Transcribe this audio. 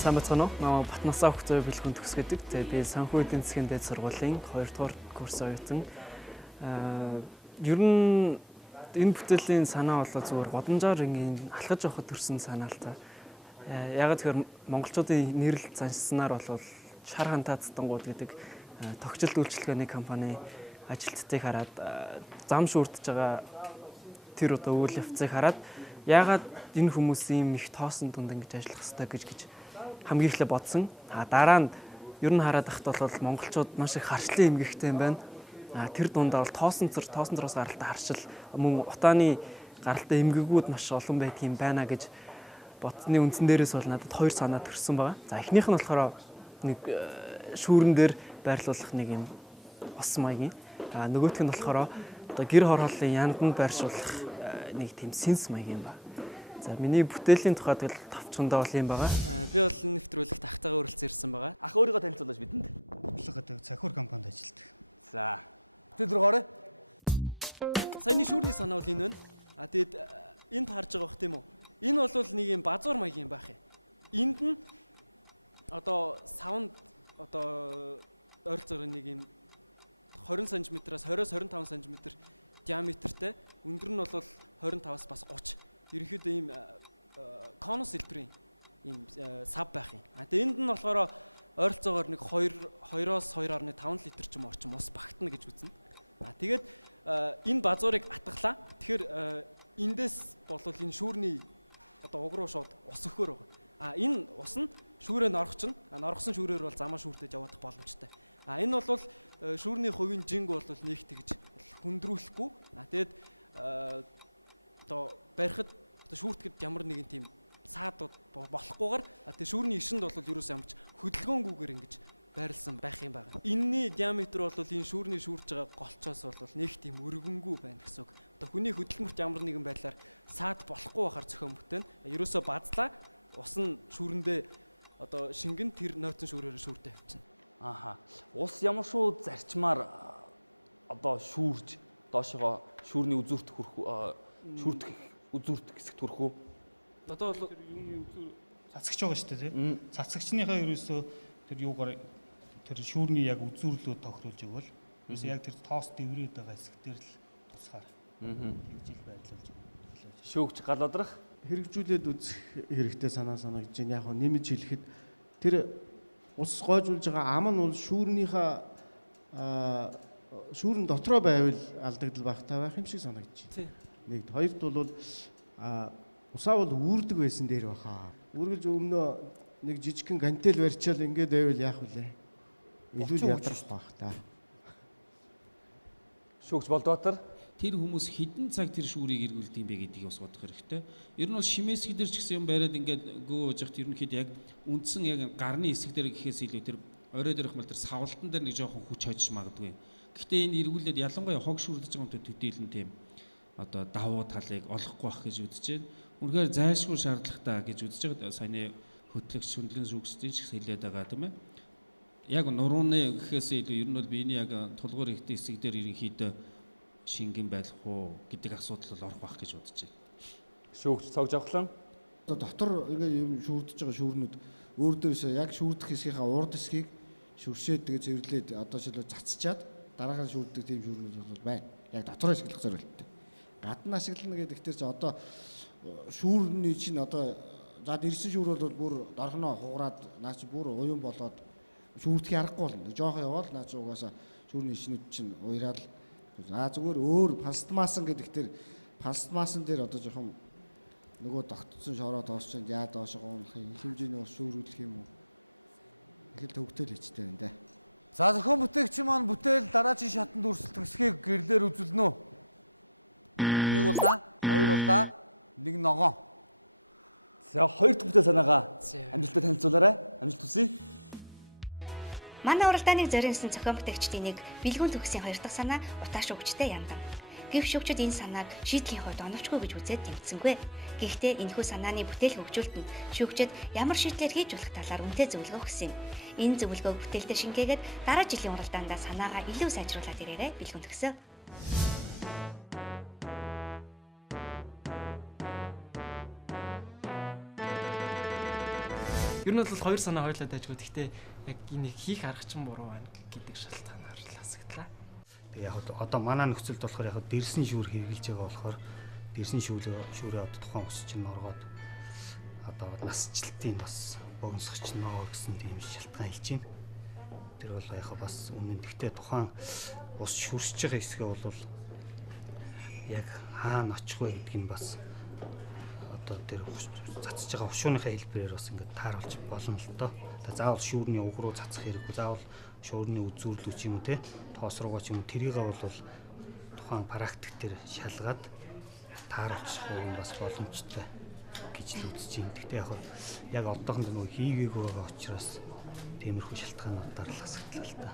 Сайн бацгаана уу? Намайг Батнасаа хөгжөө бэлгүүн төгс гэдэг. Би санхүү эдийн засгийн дээд сургуулийн 2 дугаар курс оюутан. Ер нь энэ бүтээлийн санаа болоо зүгээр годамжаар ингийн алхаж явахад төрсэн санаа л та. Яг тэгэхээр монголчуудын нэрэл заншсанаар бол шар хантаа цэдангууд гэдэг тогтчлт үйлчилгээний компани ажилтдыг хараад зам шүрдэж байгаа тэр одоо үйл явцыг хараад яагаад энэ хүмүүсийн их тоосон дунд ингэж ажиллах хэрэгтэй гэж хамгийн эхлээ бодсон. Дараа нь ер нь хараад ахт бол монголчууд маш их харшлын эмгэгтэй юм байна. Тэр дундаа бол тоосон цороос гаралтай харшил мөн утааны гаралтай эмгэгүүд маш олон байдаг юм байна гэж бодсны үндсэн дээрээс бол надад хоёр санаа төрсөн байгаа. За эхнийх нь болохоор нэг шүүрэн дээр байрлуулах нэг юм ус маягийн. Нөгөөх нь болохоор одоо гэр хорооллын янданд байршуулах нэг тийм сенс маягийн ба. За миний бүтээлийн тухайд л товчхондоо бол юм байгаа. Би бол нэвтрүүлэгт ахтайгаа өрөлцөн ирсэн байгаа. Ах өөрийгөө танилцуулаач бидэнд. Бодлого гэдэг цахиур компанид ажилладаг. За. Тэдрэгээрээ. Саяны шүүрний санаа бол энэ байна. Тэгэд энд харж байгаа бах тийм үү? Энэ бол нэг юм базуур маягийн байх юм. Энд нь одоо савнд одоо ойролцоогоор нэг юм 20 см-аас 20-25 см диаметртэй. Өндөр нь бол 25-аас бас 30. Ерөнхийдөө ийм конус элбэрийн ийм сав байх юм. Тэгээ энд нь болохоор ойролцоогоор нэг 2-оос 2.5 литр ч юм орчим ус багтана гэж үзнэ. Тэгээд энэ базуурыг атгалаа. Тэгэхээр эндээс болвол энэ шүүрний одоо уг руу шууд ус өгөхөр байгаа. Энэ ус нь шүүрээ норох чинь норгосон шүүрээр бол замаа шүүртэж явах боломжтой. Энэ бол шүүрний хувийн жинг бол нэг тэгж хүндрүүлэхгүй. Тэгээд одоо барихад шүүртгэд ямар нэгэн тийм саадууд болохгүйгээр тэгээ шүүрний ишинд бол ерөөс ямарч хөдөлгөөнгүйгээр ингэж байрлсан байх юм байна. Энэний диаметр бол энэ шүүрний шүүрж байгаа голчоос бол нэг тийм өргөнгүй байна гэсэн үг. Одоо хүний хөдөлмөрт ямар нэгэн байдлаар саад болохгүй байхаар зохион бүтээн. Ерөөсөө базлаа ус нь шүүрэндээ одоо шингэн тэр нойтон шүүрээр шүүрдэ явчихна. Ус ямар шүү зарчмаар одоо шүүрж доошогоо шүүрний үзүүрт хүрэх шүүрдэх үзүүрт хэсэгт хүрэх үү? Одоо бол юуны үзүүр цацагч байгаа шүү дээ тийм. Цацагчныхаа ерөөсөө тэр юугаар тэр шүүрний яг үзүүрлөө тохируулж өгвөл ерөөсөө яг тэр тоос дэврээд байгаа хэсэг дээр л тусгаар тэгжил байдлуулж өглөөж. Шүүгч галуудрах хэрэгжүүлээд үзэх хэрэгтэй санагдаж байна. Яг нь нэмж хэлэхэд тэр ус гойжуулж байгаа ам нь бол шүүрнийхээ шүүрэн дотроо байвал алдагдал багтаа байх юм шиг санагдаж байна. Нэгд хоёрт бол усаа бол үүрдэг байсан дээр баха. Үргэлж өмнөө нэг жижигхэн гантел барьчаал ингээд байвал яах вүлээ? Илүү ядрах байх та. Шүүгч Болдбаатар тэр хүмүүс хідэн цаг тэр шүүрийг эргүүлдэг юм бэ гэдгийг бас бодох хэрэгтэй. Ер нь бол шимээс хідэр ч гэсэн юм байраад ингээд гөө жахт ерөнхийд яг үндсэн яг гарны хэсэг дээр гэхээс илүү тэр орой дээрх мэл тэр савлтан дээр нэг жоохон хүч хожиж магадгүй. Гэхдээ энэ эргүүлээд ялангуяа хог шүүрдэж байгаа юм төдийлэн тийм одоо давуу талыг олохгүй байх гэж үзэж байна. Үнэхээр зайлшгүй шаардлагатай гэж үзэж байгаа. Саяны хөтлөгч шүндлэн шүүгчдийн ч хэлээд байгаа тийм ээ. Яг нурууны гэхээс илүү ер нь бол биений яг тулгуур ихтэй хэсэг дээр ерөнхийдөө шингэн байх уу гэдэг асуудал бол орох байх гэж бодож байна. Шүүгч цогж авахлаа. Одоо дотор ингээ юм шүүрдэж байгаа шүүрнүүд өөр дээрээс яг шүүрдэх хэсгийнхаа урд хэсгийг шүршээд тэгээ цэвэрлээд одоо шилөө цацчаад дараагаар шүүрдэг тийм шүүрнүүд бол байна. Яг дотор ашиглах зорилттой. Гадна ашиглана гэдэг ихтэй ч одоо шүүрний чинь одоо зад ирсэн шүүр бол бүр дорхноо хугараад наач бүр уян болоод шүүрдэх аргагүй болно. Жоохоо явал наач угаасаа шүүрний ишнүүд чинь уйраад зүгээр өөр пластмасан гэдэг тэр пластмасан дээр одоо жоохон нөгөө тогтцсон шороо доосч яа доошоо унах юм хэмжээний ус шүүрүүлэх юм уу? Их л төвөгтэй л хийчтэй байна да. За зохион бүтээгчийн маань бүтээл дараагийн шатанд өрсөлдөх хэсгийг гэрлээр үзүүлнэ үү? Нэг улаа, хоёр улаа, нэг ногоон. За хоёр дахь бүтээл санаагаа амжилттай танилцуулаарай. Амжилт хүсье. Манай уралдааныг зориулсан зохион бүтээгчдийн нэг бэлгүүн төгсгийн хоёр дахь санаа утаа шүүгчтэй яндан. Гэвч шүүгчид энэ санааг шийдлийн хувьд оновчгүй гэж үзээд тэмцсэнгүй. Гэхдээ энэхүү санааны бүтээл хөгжүүлэлтэнд шүүгчид ямар шийдлэр хийж болох талаар үнэтэй зөвлөгөө өгсөн юм. Энэ зөвлөгөөг бүтээлдээ шингээгээд дараа жилийн уралдаандаа санаагаа илүү сайжруулад ирээрэй бэлгүүн төгсөө. Ер нь бол хоёр санаа хоёулаа дайжгүй. Гэхдээ яг энийг хийх арга чинь буруу байна гэдэг шалтгаанаар л хасагдлаа. Тэгээ яг одоо манай нөхцөлд болохоор яг дэрсэн шүүр хэрэгжилж байгаа болохоор дэрсэн шүүрээ одоо тухайн ус чинь оргоод одоо насжилтын бас богиносгочноо гэсэн тийм шалтгаан хэлж байна. Тэр бол яг бас үнэн. Гэхдээ тухайн ус шүрсэж байгаа хэсгээ бол яг хаана очих вэ гэдг нь бас одоо тэр цацж байгаа хушууныхаа хэлбэрээр бас ингээд тааруулж болно л доо. Заавал шүүрний уг руу цацах хэрэггүй. Заавал шүүрний үзүүрлүү ч юм уу те тоос руугаа ч юм уу тэрийгээ бол тухайн практик дээр шалгаад тааруулчих уу бас боломжтой гэж л үзэж байна. Гэхдээ яг одоохонд нөгөө хийгээгүй байгаа учраас тиймэрхүү шалтгаануудаар л хасагдлаа л та.